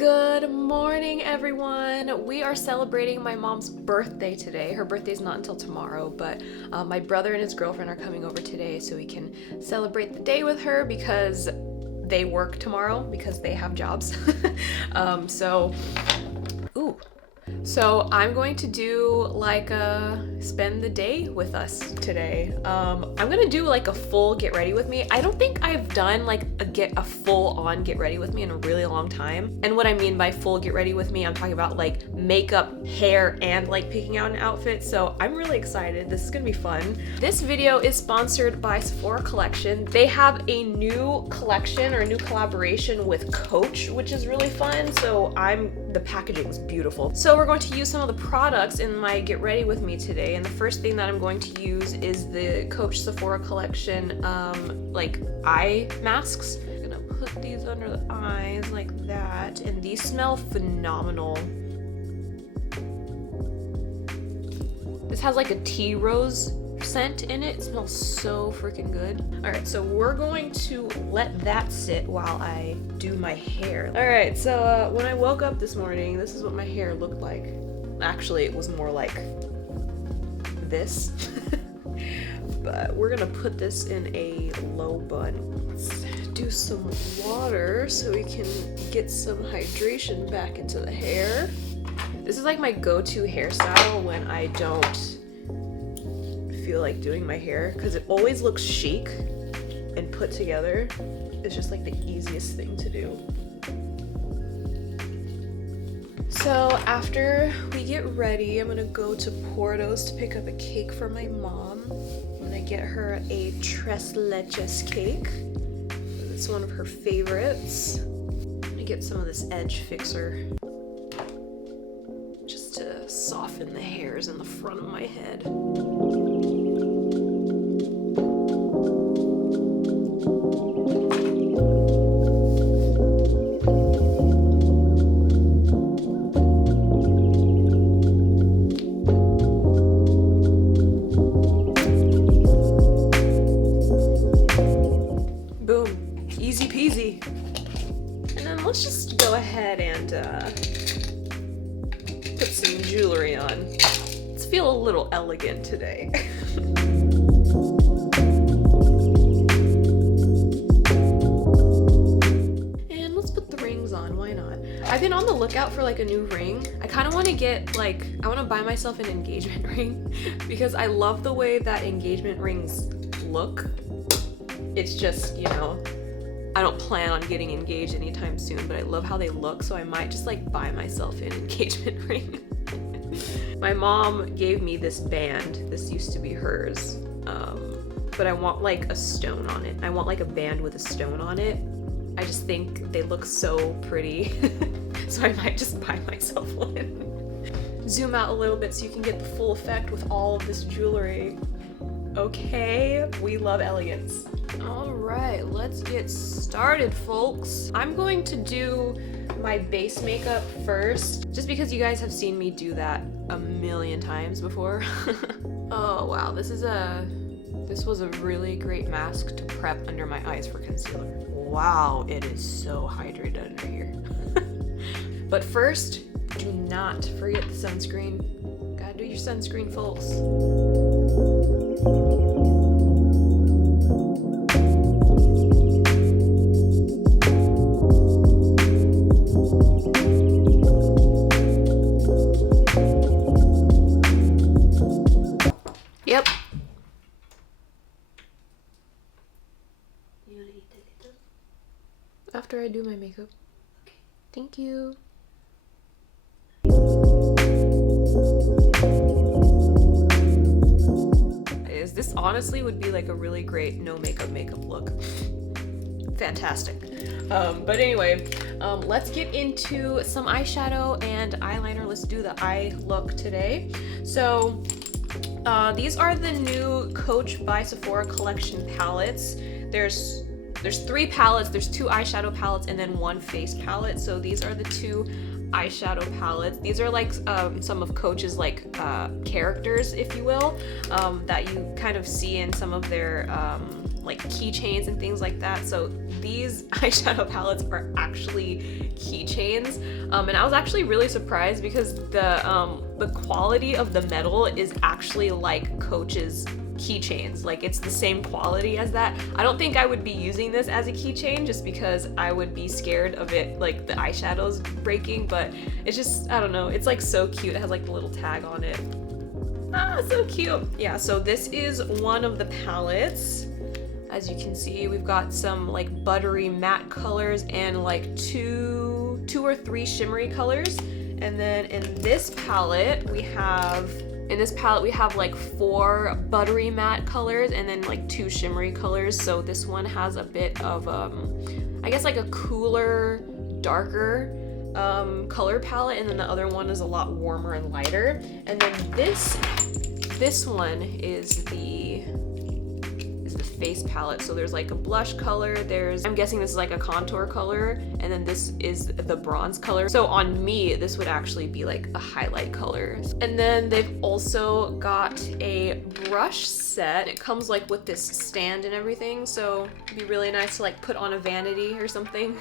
Good morning, everyone. We are celebrating my mom's birthday today. Her birthday's not until tomorrow, but my brother and his girlfriend are coming over today so we can celebrate the day with her because they work tomorrow because they have jobs. So I'm going to do like spend the day with us today. I'm gonna do like a full get ready with me. I don't think I've done like a full on get ready with me in a really long time. And what I mean by full get ready with me, I'm talking about like makeup, hair, and like picking out an outfit. So I'm really excited. This is gonna be fun. This video is sponsored by Sephora Collection. They have a new collection or a new collaboration with Coach, which is really fun. So the packaging is beautiful. So we're going to use some of the products in my get ready with me today, and the first thing that I'm going to use is the Coach Sephora Collection like eye masks. I'm gonna put these under the eyes like that, and these smell phenomenal. This has like a tea rose scent in it. It smells so freaking good. All right, so we're going to let that sit while I do my hair. All right, so when I woke up this morning, this is what my hair looked like. Actually, it was more like this. But we're gonna put this in a low bun. Let's do some water so we can get some hydration back into the hair. This is like my go-to hairstyle when I don't feel like doing my hair, because it always looks chic and put together. It's just like the easiest thing to do. So after we get ready, I'm gonna go to Porto's to pick up a cake for my mom. I'm gonna get her a tres leches cake. It's one of her favorites. I'm gonna get some of this edge fixer just to soften the hairs in the front of my head. Easy peasy. And then let's just go ahead and put some jewelry on. Let's feel a little elegant today. And let's put the rings on, why not? I've been on the lookout for like a new ring. I kind of want to get like, I want to buy myself an engagement ring because I love the way that engagement rings look. It's just, you know, I don't plan on getting engaged anytime soon, but I love how they look, so I might just like buy myself an engagement ring. My mom gave me this band. This used to be hers, but I want like a stone on it. I want like a band with a stone on it. I just think they look so pretty, so I might just buy myself one. Zoom out a little bit so you can get the full effect with all of this jewelry. Okay, we love elegance. All right, let's get started, folks. I'm going to do my base makeup first, just because you guys have seen me do that a million times before. Oh wow, this was a really great mask to prep under my eyes for concealer. Wow, it is so hydrated under here. But first, do not forget the sunscreen. Gotta do your sunscreen, folks. Yep. After I do my makeup. Okay. Thank you. This honestly would be like a really great no makeup look. Fantastic. But anyway, let's get into some eyeshadow and eyeliner. Let's do the eye look today. So these are the new Coach by Sephora Collection palettes. There's 3 palettes. There's 2 eyeshadow palettes and then 1 face palette. So these are the 2 eyeshadow palettes. These are like some of Coach's like characters, if you will, that you kind of see in some of their like keychains and things like that. So these eyeshadow palettes are actually keychains, and I was actually really surprised because the quality of the metal is actually like Coach's keychains. Like it's the same quality as that. I don't think I would be using this as a keychain just because I would be scared of it, like the eyeshadows breaking, but it's just, I don't know, it's like so cute. It has like the little tag on it. Ah, so cute. Yeah, so this is one of the palettes. As you can see, we've got some like buttery matte colors and like two or three shimmery colors. And then in this palette, we have like 4 buttery matte colors and then like 2 shimmery colors. So this one has a bit of, I guess like a cooler, darker color palette, and then the other one is a lot warmer and lighter. And then this one is the face palette. So there's like a blush color, I'm guessing this is like a contour color, and then this is the bronze color. So on me, this would actually be like a highlight color. And then they've also got a brush set. It comes like with this stand and everything, so it'd be really nice to like put on a vanity or something.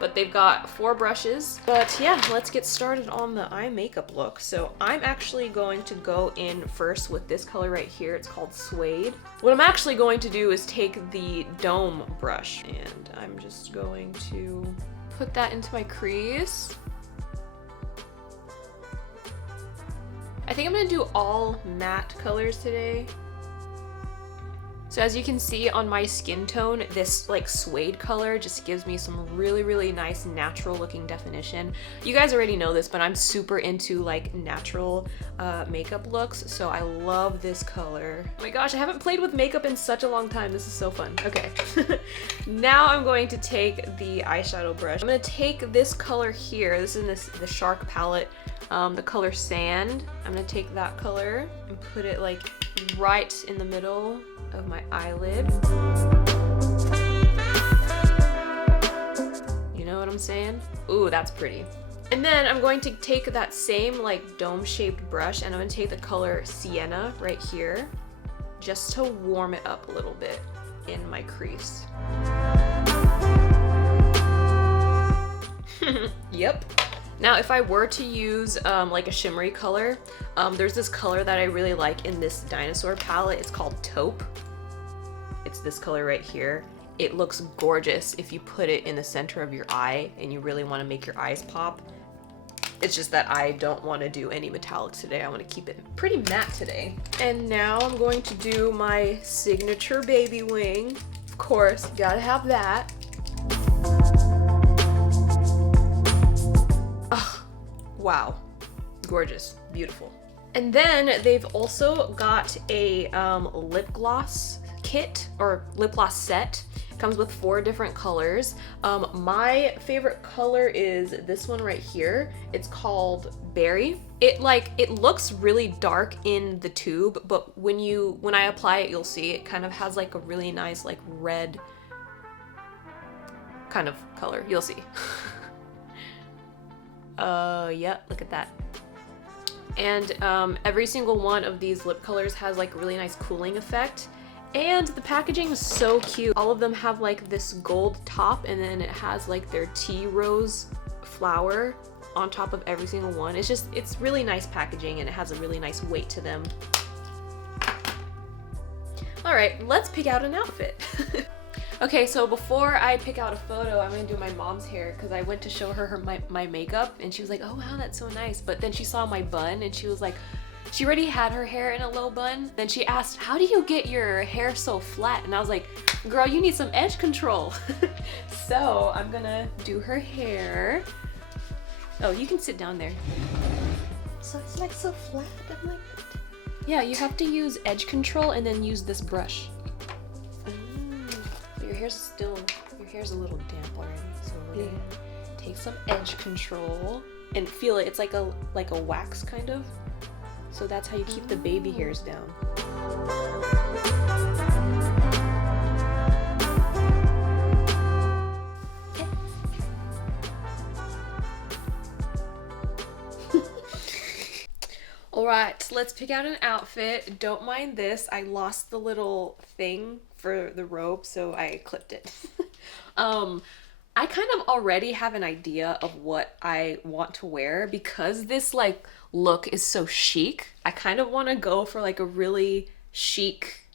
But they've got 4 brushes. But yeah, let's get started on the eye makeup look. So I'm actually going to go in first with this color right here. It's called Suede. What I'm actually going to do is take the dome brush, and I'm just going to put that into my crease. I think I'm gonna do all matte colors today. So as you can see on my skin tone, this like suede color just gives me some really, really nice natural looking definition. You guys already know this, but I'm super into like natural makeup looks, so I love this color. Oh my gosh, I haven't played with makeup in such a long time. This is so fun. Okay, now I'm going to take the eyeshadow brush. I'm gonna take this color here. This is the Shark palette, the color Sand. I'm gonna take that color and put it like right in the middle of my eyelid. You know what I'm saying? Ooh, that's pretty. And then I'm going to take that same like dome-shaped brush, and I'm gonna take the color Sienna right here, just to warm it up a little bit in my crease. Yep. Now, if I were to use like a shimmery color, there's this color that I really like in this dinosaur palette. It's called Taupe. It's this color right here. It looks gorgeous if you put it in the center of your eye and you really want to make your eyes pop. It's just that I don't want to do any metallics today. I want to keep it pretty matte today. And now I'm going to do my signature baby wing. Of course, gotta have that. Wow, gorgeous, beautiful. And then they've also got a lip gloss kit, or lip gloss set. It comes with 4 different colors. My favorite color is this one right here. It's called Berry. It looks really dark in the tube, but when I apply it, you'll see it kind of has like a really nice like red kind of color. You'll see. Yeah, look at that. And every single one of these lip colors has like a really nice cooling effect. And the packaging is so cute. All of them have like this gold top, and then it has like their tea rose flower on top of every single one. It's really nice packaging, and it has a really nice weight to them. All right, let's pick out an outfit. Okay, so before I pick out a photo, I'm gonna do my mom's hair because I went to show her my makeup, and she was like, oh wow, that's so nice. But then she saw my bun and she was like, she already had her hair in a low bun. Then she asked, how do you get your hair so flat? And I was like, girl, you need some edge control. So I'm gonna do her hair. Oh, you can sit down there. So it's like so flat, I'm like, yeah, you have to use edge control and then use this brush. Your hair's a little damp already, so we're gonna take some edge control and feel it. It's like a wax kind of. So that's how you keep the baby hairs down. Alright, let's pick out an outfit. Don't mind this. I lost the little thing for the robe, so I clipped it. I kind of already have an idea of what I want to wear because this like look is so chic. I kind of want to go for like a really chic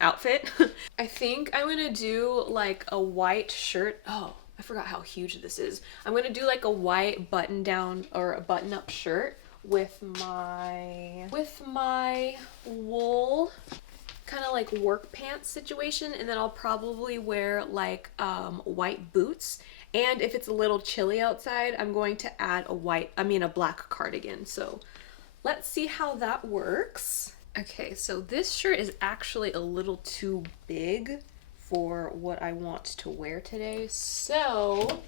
outfit. I think I'm gonna do like a white shirt. Oh, I forgot how huge this is. I'm gonna do like a white button down or a button up shirt with my wool kind of like work pants situation, and then I'll probably wear like white boots, and if it's a little chilly outside I'm going to add a black cardigan. So let's see how that works. Okay, so this shirt is actually a little too big for what I want to wear today, so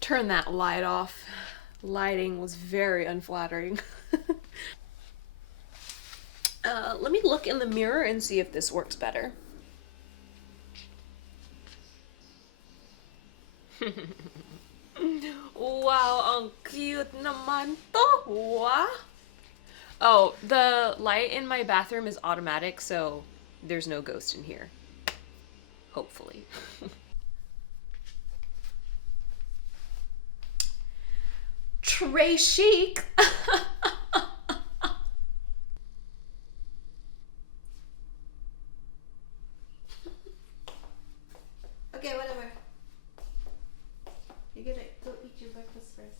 turn that light off. Lighting was very unflattering. Let me look in the mirror and see if this works better. Wow, ang cute naman to. Wow. Oh, the light in my bathroom is automatic, so there's no ghost in here. Hopefully. Très chic. Okay, whatever. You gotta go eat your breakfast first.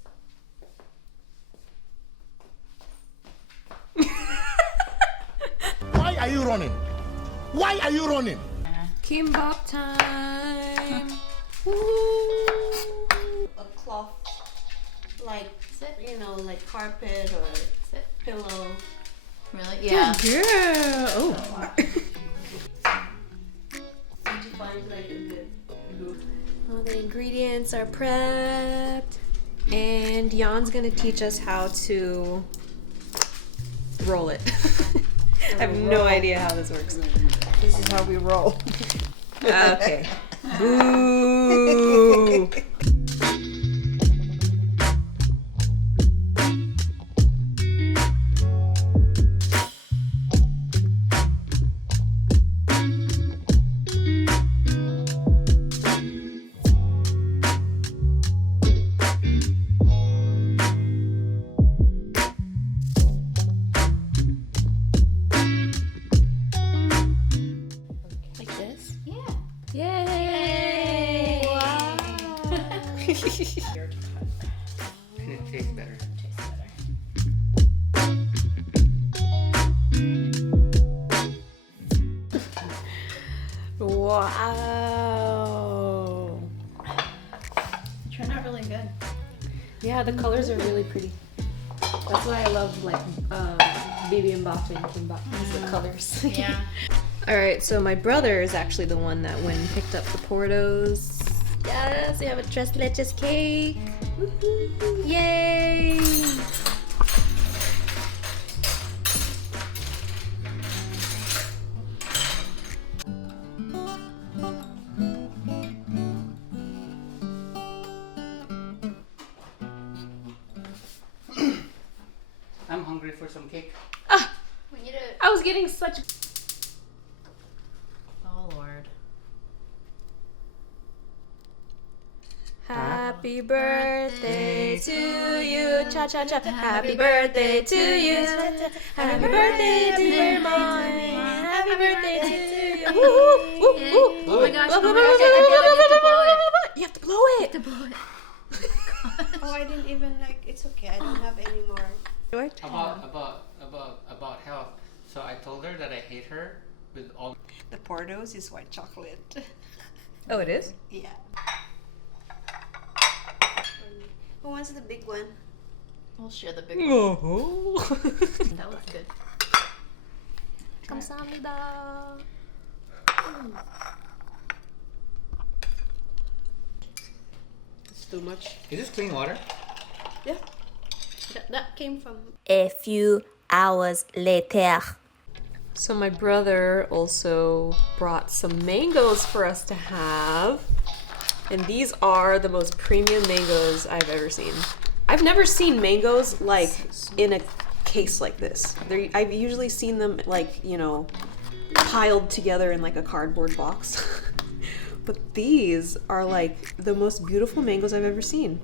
Why are you running? Why are you running? Kimbap time. Woo. A cloth, like, you know, like carpet or pillow. Really? Yeah. Yeah. Oh. Did you find like a good group? All the ingredients are prepped, and Jan's gonna teach us how to roll it. I have no idea how this works. This is how we roll. Okay. Boo. Like this? Yeah. Yay! Wow. And it tastes better. Wow. Turned out really good. Yeah, the colors are really pretty. That's why I love like bibimbap and kimbap, is the colors. Yeah. All right, so my brother is actually the one that went and picked up the Portos. Yes, we have a tres leches cake. Woohoo. Yay! I'm hungry for some cake. We need it. I was getting such. Oh Lord. Happy birthday to you, cha cha cha. Happy birthday to you. Happy birthday dear mommy. Happy birthday to you. Woo, woo, woo. Oh my gosh, I feel like I You have to blow it. have to blow it. Oh, I didn't even like. It's okay. I don't have any more. About health. So I told her that I hate her with all. The Portos is white chocolate. Oh, it is? Yeah. Who wants the big one? We'll share the big one. Oh. That looks good. 감사합니다. It's too much. Is this clean water? Yeah. That came from. A few hours later. So my brother also brought some mangoes for us to have. And these are the most premium mangoes I've ever seen. I've never seen mangoes like in a case like this. I've usually seen them like, you know, piled together in like a cardboard box. But these are like the most beautiful mangoes I've ever seen.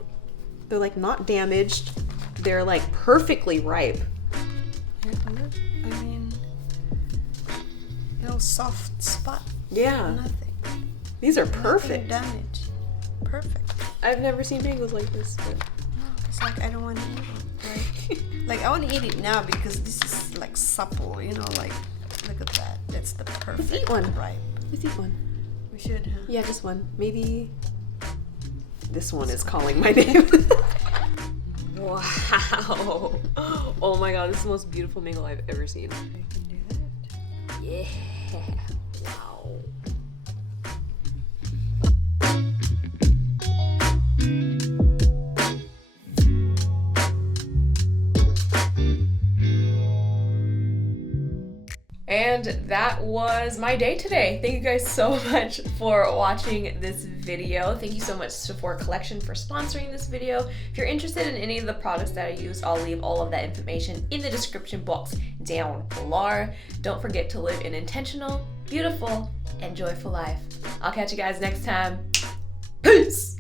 They're like not damaged. They're like perfectly ripe. I mean, no soft spot. Yeah. Nothing. These are Nothing perfect. damaged. Perfect. I've never seen mangoes like this. But... It's like I don't want to eat it. Right? Like I want to eat it now because this is like supple. You know, like look at that. That's the perfect. Let's eat one. Ripe. Let's eat one. We should. Huh? Yeah, just one. Maybe this one is calling my name. Wow. Oh my god, this is the most beautiful mango I've ever seen. We can do that. Yeah. Wow. And that was my day today. Thank you guys so much for watching this video. Thank you so much to Sephora Collection for sponsoring this video. If you're interested in any of the products that I used, I'll leave all of that information in the description box down below. Don't forget to live an intentional, beautiful, and joyful life. I'll catch you guys next time. Peace!